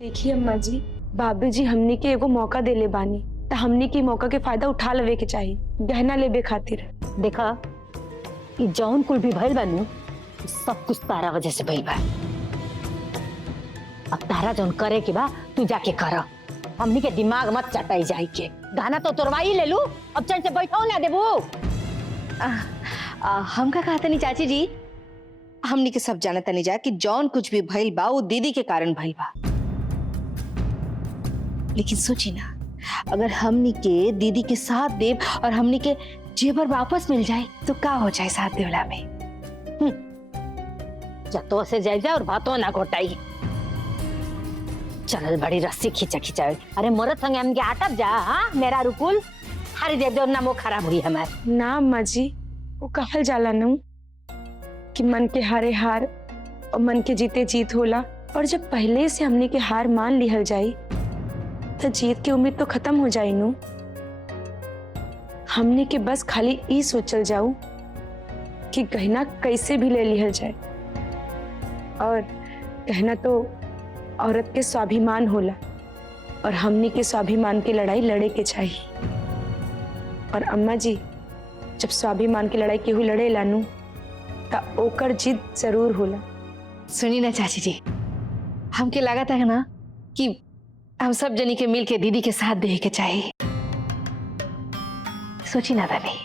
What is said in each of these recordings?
देखिए अम्मा जी, भाभी जी हमनी के एगो मौका देले बानी त हमनी के मौका के फायदा उठा लेवे के चाहिए गहना लेबे खातिर। देखा ई जौन कुल भी भइल बानू सब कुछ तारा वजह से भइल बा। अब तारा जौन करे के बा तू जाके कर। हमनी के दिमाग मत चटाई जाई के। गाना तो तोरवाई ले लू, अब चल से बैठो ना देबू। हम का कहता नहीं चाची जी, हमनी के सब जानता नहीं जा कि जौन कुछ भी भइल बा वो दीदी के कारण भइल बा। लेकिन सोची ना, अगर हमनी के दीदी के साथ देव और हमनी के जेवर वापस मिल जाए तो का हो जाए साथ देवला में। जतो से जाए जा और बातों ना घोटाई। चल बड़ी रस्सी खींचा खींचा। अरे मरद संगे हमके आटप जा। हाँ मेरा रुकुल हरी देव ना वो खराब हुई हमार। ना अम्मा जी, वो कहल जाला नू कि मन के हारे हार और मन के जीते जीत होला, और जब पहले से हमनी के हार मान लिहल जाई तो जीत की उम्मीद तो खत्म हो जाई नू। हमने के बस खाली ई सोचल जाऊ कि गहना कैसे भी ले लिहल जाए, और गहना तो औरत के स्वाभिमान होला और हमने के स्वाभिमान की लड़ाई लड़े के चाहिए। और अम्मा जी, जब स्वाभिमान की लड़ाई केहू लड़े लानू ता ओकर जीत जरूर होला। सुनी ना चाची जी, हमके लागत है ना कि हम सब जनी के मिल के दीदी के साथ दे के चाहिए। सोची ना भाभी।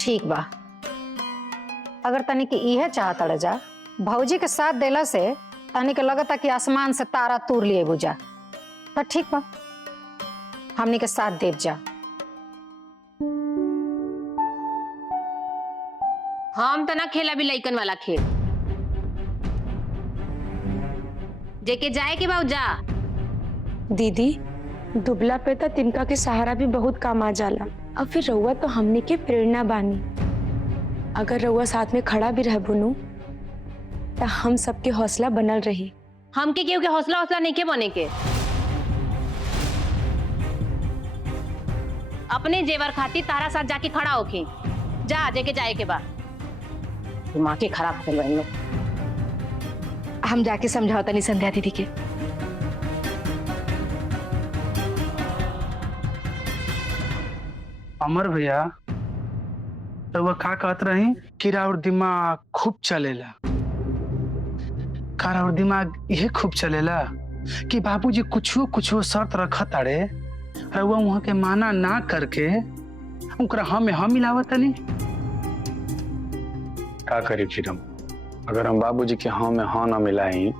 ठीक बा, अगर तनी के इहे चाहत अड़ जा भौजी के साथ देला से तनी के लगता कि आसमान से तारा तूर लिए बुझा, तो ठीक बा हमनी के साथ देव जा। हम तो ना खेला भी लइकन वाला खेल। जेके जाए के बाऊ जा। दीदी, दुबला पे तो तिनका के सहारा भी बहुत काम आ जाला, और फिर रउआ तो हमने के प्रेरणा बानी। अगर रउआ साथ में खड़ा भी रह बुनू तो हम सबके हौसला बनल रही। हमके केहू के हौसला हौसला नहीं के बने के। अपने जेवर खातिर तारा साथ जाके खड़ा होके जा। जेके जाए के बा। दिमाग के खराब कर रहे लोग। हम जाके समझाता नहीं संध्या दीदी के। अमर भैया तो वह का कहत रही कि राउर दिमाग खूब चलेला। का राउर दिमाग ये खूब चलेला कि बाबूजी कुछो शर्त रखा ताड़े, रउआ वहां के माना ना करके उनकरा हम मिलावत तनी। का करी फिर हम? अगर हम बाबूजी के हाँ में हाँ ना मिलाई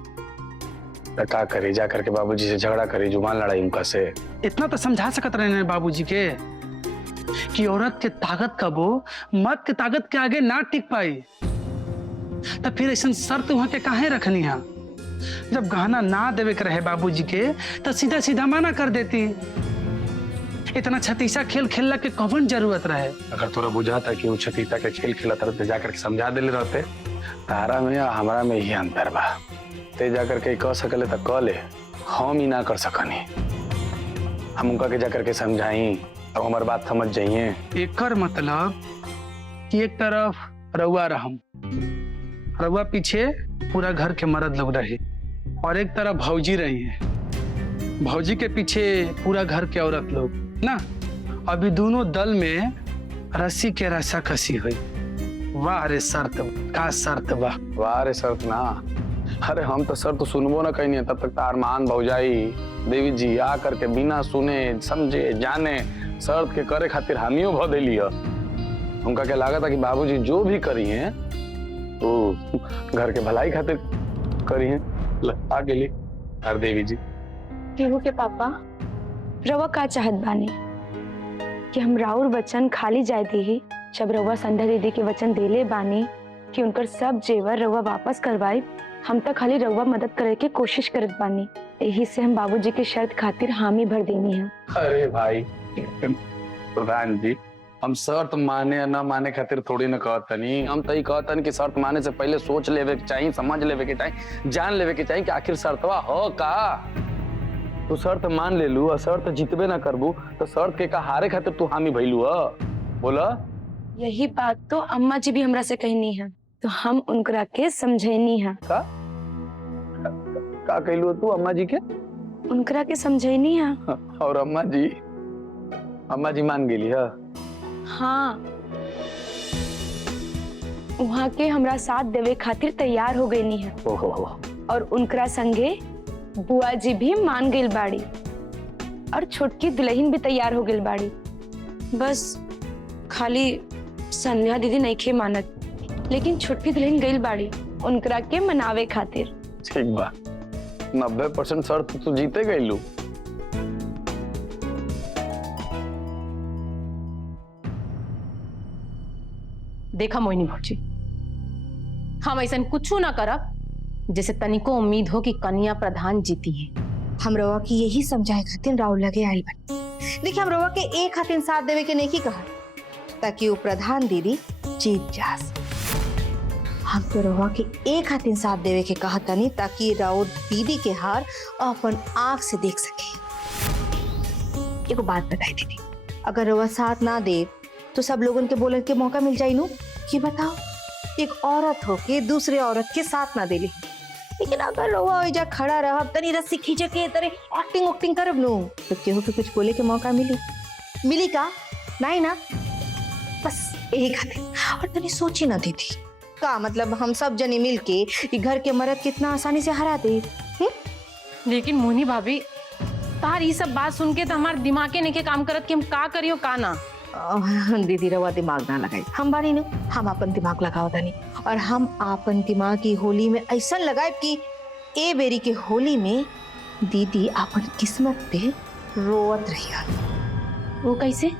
तो का करी? जा करके बाबूजी से झगड़ा करी, जुबान लड़ाई उनका से। इतना तो समझा सकत रहे बाबूजी के कि औरत के ताकत कबो मर्द के ताकत के आगे ना टिक पाई। तो फिर ऐसा शर्त वहां के काहे रखनी है? जब गहना ना देवे के रहे बाबूजी के तो सीधा सीधा मना कर देती। इतना छतीसा खेल खेलने के कौन जरूरत रहे? अगर तोरा बुझाता कि वो छतीसा के खेल खेला तरह ते जाकर के समझा देले रहते। तारा में या हमारा में ही अंतर बा। ते जाकर के कह सकले तो कह ले, हम ही ना कर सकनी। हम उनका के जाकर के समझाई तो हमारी बात समझ जाइए। एकर मतलब कि एक तरफ रउआ रहम, रउआ पीछे पूरा घर के मर्द लोग रही, और एक तरफ भौजी रही है, भौजी के पीछे पूरा घर के औरत लोग ना। अभी दोनों दल में रस्सी के रस्सा कसी हुई। वाह रे शर्त, का शर्त बा। वाह रे शर्त ना, अरे हम तो शर्त सुनबो ना कहीं, तब तक अरमान भौजाई देवी जी आ करके बिना सुने समझे जाने शर्त के करे खातिर हामियो भ देली है। उनका क्या लागत है कि बाबूजी जो भी करी हैं वो घर के भलाई खातिर करी हैं। आ गेली हर देवी जी। केहू के पापा, रवा का चाहत बानी कि हम राउर वचन खाली जाए दी। जब रवा संध्या दीदी के वचन देले बानी कि उनकर सब जेवर रवा वापस करवाई, हम तो खाली रवा मदद करे के कोशिश करत बानी। यही से हम बाबूजी के शर्त खातिर हामी भर देनी है। अरे भाई प्रधान जी, हम शर्त माने या ना माने खातिर थोड़ी ना कहतनी। हम तो कहतन कि शर्त माने से पहले सोच लेवे के चाहिए, समझ लेवे के चाहिए, जान लेवे के चाहिए कि आखिर शर्तवा हो का। तू शर्त मान ले लू और शर्त जीतबे ना करबू तो शर्त के का हारे खातिर तू हामी भइलू ह? बोला। यही बात तो अम्मा जी भी हमरा से कहनी है। तो हम उनकरा के समझैनी है। का कहलू तू अम्मा जी के? उनकरा के समझैनी है। और अम्मा जी मान गेली है? हाँ, वहाँ के हमरा साथ देवे खातिर तैयार हो गई है। ओहो। और उनकरा संगे बुआ जी भी मान गई बाड़ी और छोटकी दुल्हन भी तैयार हो गई बाड़ी। बस खाली संध्या दीदी नहीं खे मानत, लेकिन छोटकी दुल्हन गई बाड़ी उनकरा के मनावे खातिर। ठीक बा, 90% शर्त तू जीते गईलू। देखा मोहिनी भौजी, हम ऐसा कुछ ना करब जैसे तनिको उम्मीद हो कि कन्या प्रधान जीती है। हम रवा की यही समझाए खातिर राहुल लगे आइल बन। देखिए, हम रवा के एक खातिर साथ देवे के नहीं कहा ताकि वो प्रधान दीदी जीत जास। हम तो रवा के एक खातिर साथ देवे के कहा तनी ताकि राहुल दीदी के हार अपन आंख से देख सके। एक बात बताई दीदी, अगर रवा साथ ना दे तो सब लोगों के बोलने के मौका मिल जाए नू कि बताओ एक औरत हो के दूसरे औरत के साथ ना देली। लेकिन अगर रवा ओइजा खड़ा रहब तनी रस्सी खींचे के तरह एक्टिंग करब नू तो केहू के कुछ बोले के मौका मिली का? नहीं ना, बस यही खातिर। और तनी सोची ना दीदी, का मतलब हम सब जने मिल के घर के मर्द कितना आसानी से हरा दे। लेकिन मोहिनी भाभी, तार ये सब बात सुन के तो हमारे दिमागे नहीं के काम करत कि हम का करियो का ना। दीदी रवा दिमाग ना लगाई, हम बानी न, हम अपन दिमाग लगाओ दानी। और हम अपन दिमाग की होली में ऐसा लगाए कि ए बेरी के होली में दीदी अपन किस्मत पे रोवत रहिया। वो कैसे?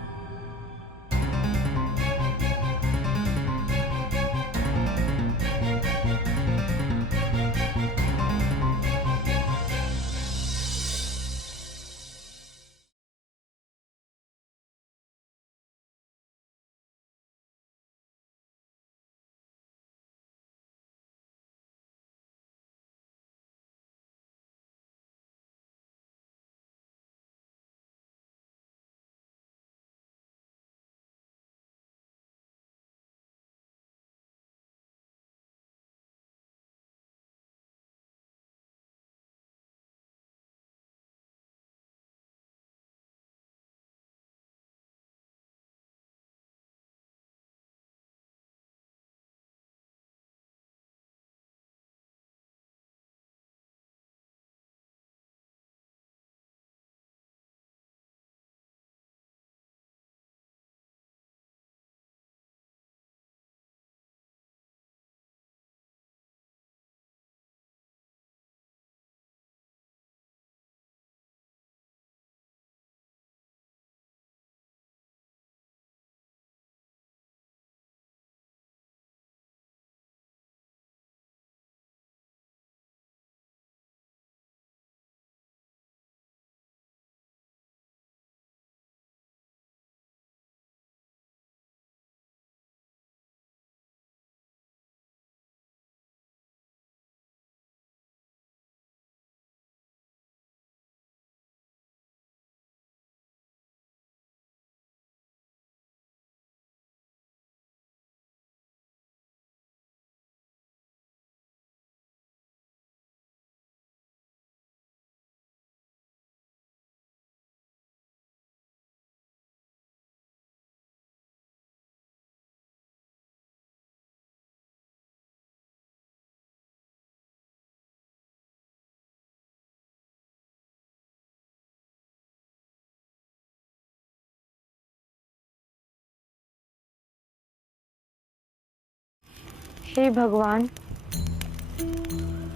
हे भगवान,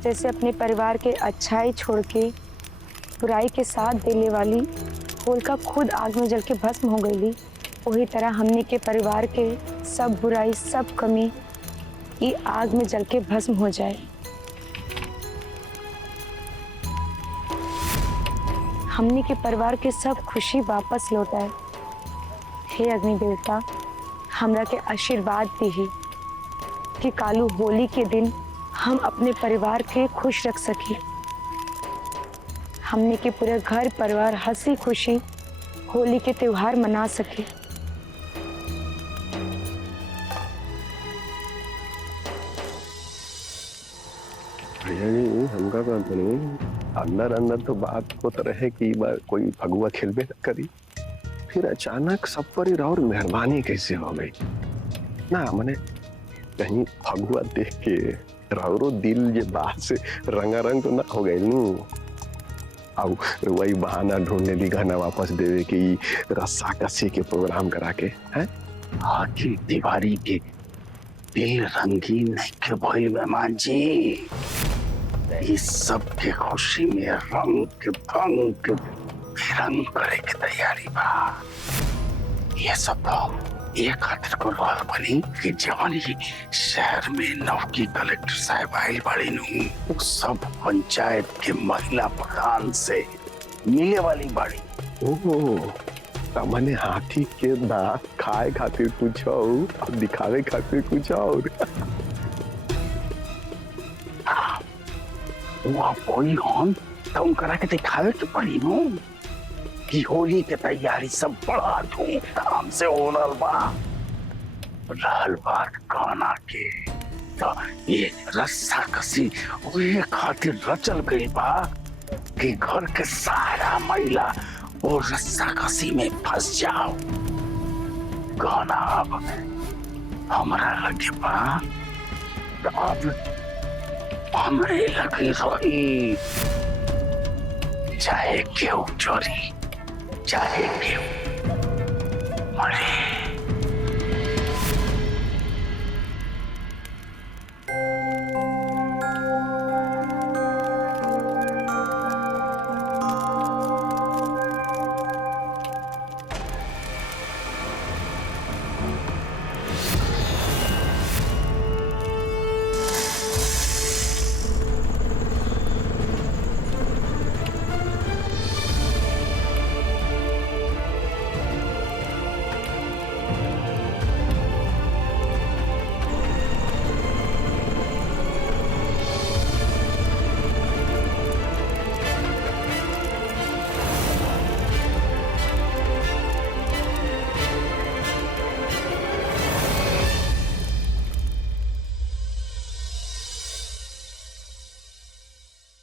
जैसे अपने परिवार के अच्छाई छोड़ के बुराई के साथ देने वाली होलिका खुद आग में जल के भस्म हो गई, वही तरह हमने के परिवार के सब बुराई सब कमी ये आग में जल के भस्म हो जाए। हमने के परिवार के सब खुशी वापस लौटाए। हे अग्नि देवता, हमरा के आशीर्वाद दी कि कालू होली के दिन हम अपने परिवार के खुश रख सके। हमने के पूरे घर परिवार हंसी खुशी होली के त्योहार मना सके। भैया जी हमका कहते नहीं, अंदर अंदर तो बात होता रहे कि कोई फगुआ खेलबे न करी, फिर अचानक सब पर ही और मेहरबानी कैसे हो गई ना, मने कहीं फगुआ देख के राउरो दिल जे बात से रंगारंग तो ना हो गई नू, अब वही बहाना ढूंढने दी घना वापस देवे के रस्सा कसी के प्रोग्राम करा के हैं। आखिर तिवारी के दिल रंगीन नहीं के भइल मेहमान जी, इस सब के खुशी में रंग के भंग के बेरंग करे के तैयारी बा। ये सब तो ये खातिर को रहल बनी कि जवन ही शहर में नौकी कलेक्टर साहब आइल बड़ी नु, सब पंचायत के महिला प्रधान से मिले वाली बड़ी। ओह तमने हाथी के दांत खाए खातिर कुछ और दिखावे खातिर कुछ और। वहाँ कोई होन तो उनकरा के दिखावे के पड़ी नु कि होली के तैयारी सब बड़ा धूमधाम से हो रहल बा। रहल बात गाना के तो ये रस्सा कसी ये खातिर रचल गई बा कि घर के सारा महिला वो रस्सा कसी में फंस जाओ। गाना अब हमारा लगे बा तो अब हमरे लगे रही, चाहे क्यों चोरी चाहे क्यों मरे।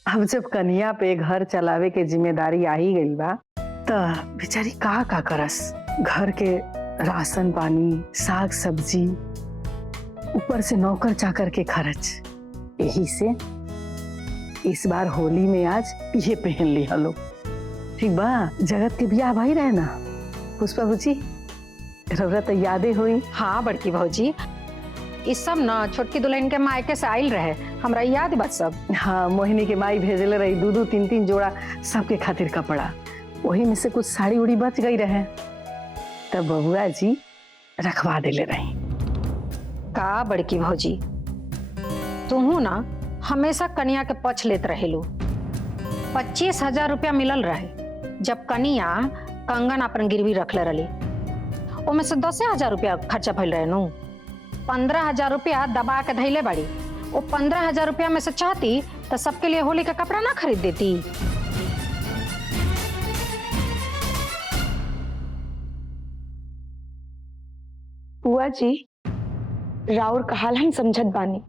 अब जब कन्या पे घर चलावे के जिम्मेदारी आ ही गई बा त बेचारी का करस, घर के राशन पानी साग सब्जी ऊपर से नौकर चाकर के खर्च। यही से इस बार होली में आज ये पहन लिया लोग। ठीक बा, जगत के बियाह भाई रहे ना पुष्पा बुची, रौरा तो यादें हुई। हाँ बड़की भौजी, इस सब ना छोटकी दुल्हन के मायके से आइल रहे, हमरा याद बात सब। हाँ मोहिनी के माई भेजले रही 2-3 जोड़ा सबके खातिर कपड़ा, वही में से कुछ साड़ी उड़ी बच गई रहे तब बबुआ जी रखवा देले रही। का बड़की भौजी, तुहू ना हमेशा कन्या के पक्ष लेत रहेलू। 25,000 रुपया मिलल रहे जब कन्या कंगन अपन गिरवी रखले रही, ओमे से 10,000 रुपया खर्चा भइल रहे नु। 15,000 रुपया दबा के धैले बाड़ी। वो 15,000 रुपया में से चाहती तो सबके लिए होली का कपड़ा ना खरीद देती। बुआ जी राउर का हाल हम समझत बानी,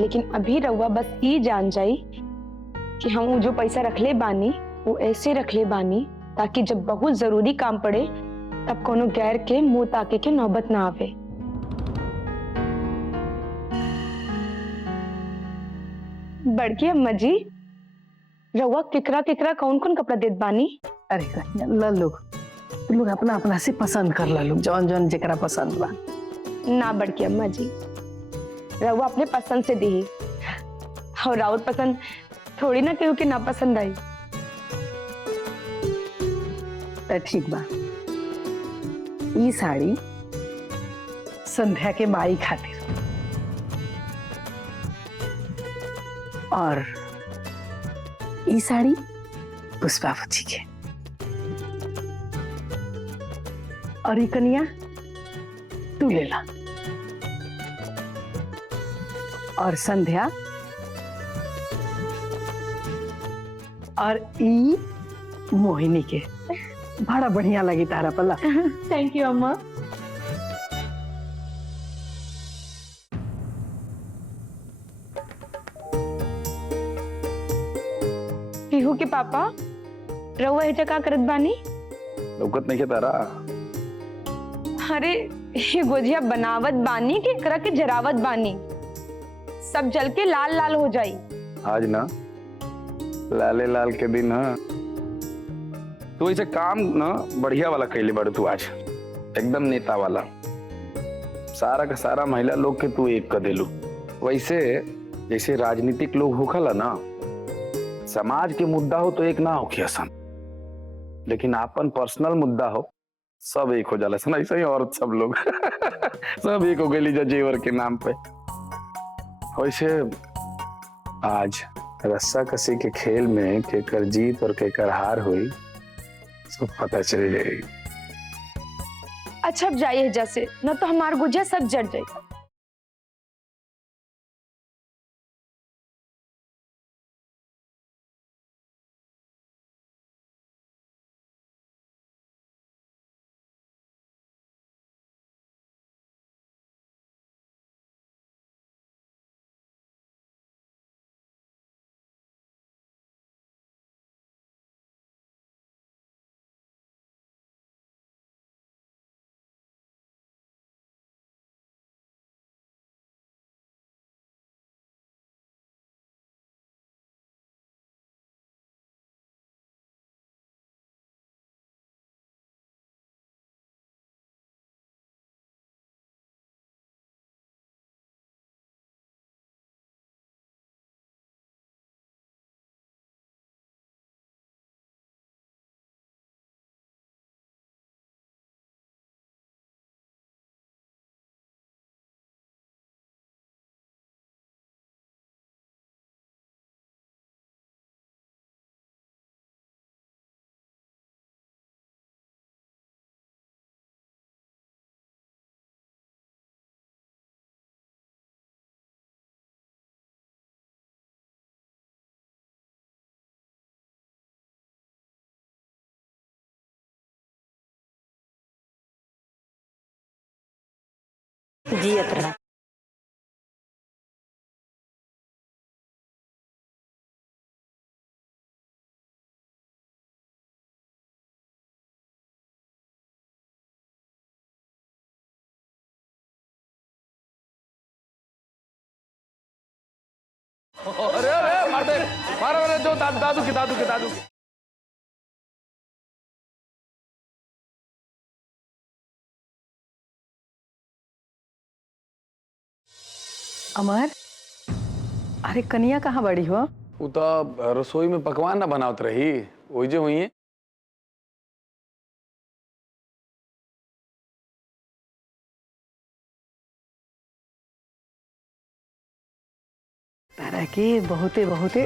लेकिन अभी रउआ बस ये जान जाई कि हम वो जो पैसा रखले बानी वो ऐसे रखले बानी ताकि जब बहुत जरूरी काम पड़े तब कोनो गैर के मुंह ताके के नौबत ना आवे। बड़की अम्मा जी रउआ केकरा केकरा कौन कौन कपड़ा देत बानी? अरे कन्या ल लोग अपना अपना से पसंद कर ला लोग, जौन जौन जेकरा पसंद बा। ना बड़की अम्मा जी, रउआ अपने पसंद से दी और राउर पसंद थोड़ी ना केहू के ना पसंद आई। तो ठीक बा, ई साड़ी संध्या के माई खातिर और ई साड़ी पुष्पा बुची के, और ई कन्या तू ले ला, और संध्या और ई मोहिनी के। बड़ा बढ़िया लगी तारा पल्ला। थैंक यू अम्मा। केहू के पापा रउआ हेजा का करत बानी? लौकत नहीं के तारा? अरे ये गोजिया बनावत बानी कि एकरा के जरावत बानी? सब जल के लाल लाल हो जाई। आज ना लाले लाल के दिन है। तू ऐसे काम ना बढ़िया वाला कैले बड़ तू आज, एकदम नेता वाला। सारा का सारा महिला लोग के तू एक कर देलू। वैसे जैसे राजनीतिक लोग होखला ना, समाज के मुद्दा हो तो एक ना होखी आसान, लेकिन आपन पर्सनल मुद्दा हो सब एक हो जाला सन। ऐसा ही औरत सब लोग सब एक हो गई जेवर के नाम पे। वैसे आज रस्सा कसी के खेल में केकर जीत और केकर हार हुई सब पता चल जाएगी। अच्छा अब जाइए जैसे, न तो हमार गुजिया सब जट जाए। जियत रहा। अरे अरे मार दे, मार जो दादू की। अमर, अरे कनिया कहाँ बड़ी हो? वो तो रसोई में पकवान ना बनावत रही, वही जे हुई है। तारा के बहुते बहुते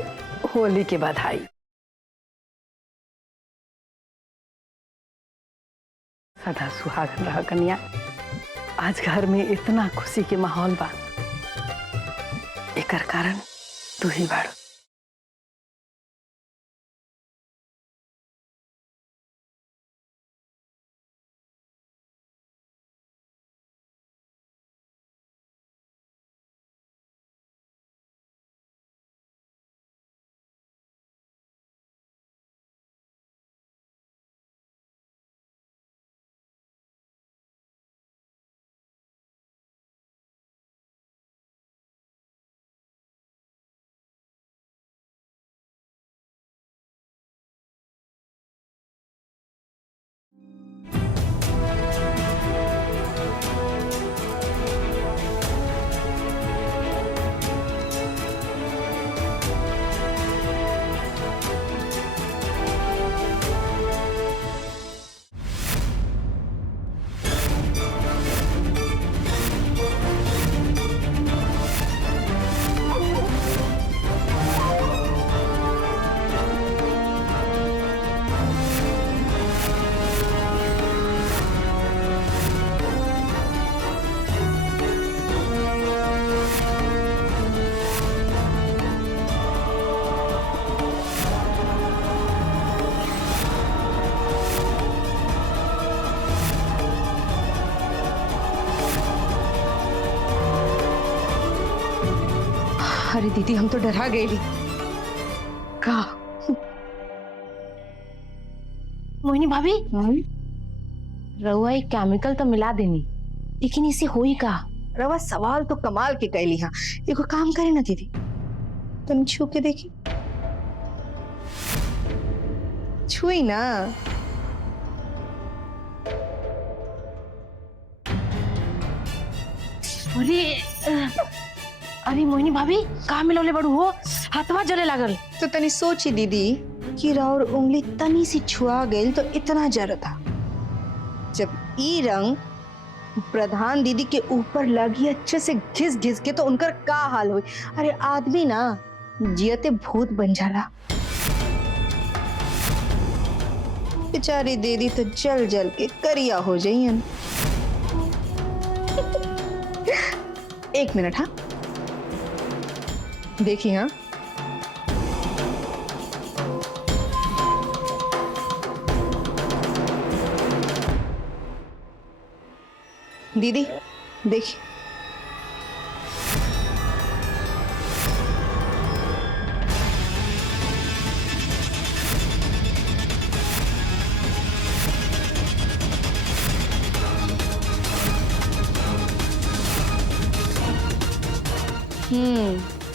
होली के बधाई। सदा सुहागन रह कन्या। आज घर में इतना खुशी के माहौल बा, एकर कारण तू ही बाड़ू। अरे दीदी हम तो डरा गए। का मोहिनी भाभी रउआ एक केमिकल तो मिला देनी, लेकिन इसे होई का? रवा सवाल तो कमाल के कैली। हाँ एगो काम करे ना दीदी, तुम छू के देखी, छुई ना। अरे मोहिनी भाभी का मिलौले बड़ू हो, हाथवा जले लागल। तो तनी सोची दीदी कि राउर उंगली तनी सी छुआ गई तो इतना जर था। जब ई रंग प्रधान दीदी के ऊपर लगी अच्छे से घिस घिस के तो उनका का हाल हुई। अरे आदमी ना जियते भूत बन जाला। बेचारी दीदी तो जल जल के करिया हो जाइए। एक मिनट हाँ देखिए। हाँ दीदी देखिए,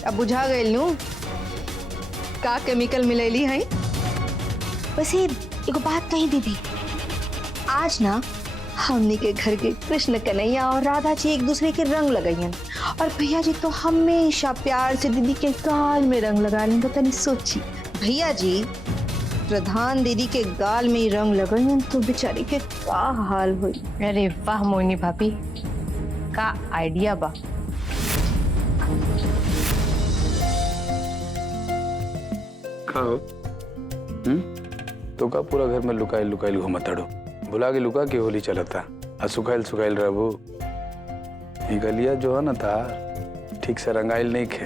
अब बुझा गई लू का केमिकल मिलेली है। वैसे एगो बात कही दीदी, आज ना हमनी के घर के कृष्ण कन्हैया और राधा जी एक दूसरे के रंग लगाइयन, और भैया जी तो हमेशा प्यार से दीदी के गाल में रंग लगा लें। तो तनी सोची भैया जी प्रधान दीदी के गाल में ही रंग लगाइयन तो बेचारी के का हाल हुई। अरे वाह मोहिनी भाभी, का आइडिया बा। खाओ। तो का पूरा घर में लुकाइल लुकाइल घूमताड़ो, भुला के लुका के होली चलता आ सुखाइल सुखाइल रहबो। ये गलिया जो है ना तार ठीक से रंगाइल नहीं खे,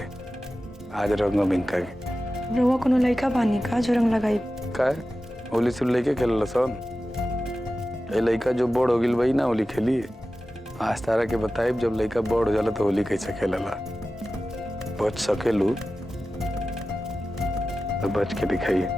आज रंग बिंका के। रउआ कोनो लइका बानी का जो रंग लगाई? का होली से लेके खेल लसन, ये लइका जो बोर्ड हो गिल वही ना होली खेली। आज तारा के बताइब जब लइका बोर्ड हो जाला तो होली कैसे खेलला। बच सकेलू तो बच के दिखाइए।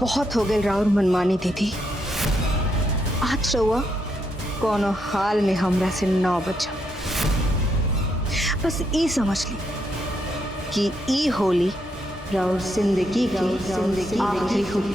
बहुत हो गए राउर मनमानी दीदी। आज रउआ कोनो हाल में हमरा से ना बचा। बस ई समझ ली कि ई होली राउर जिंदगी की आखिरी होली।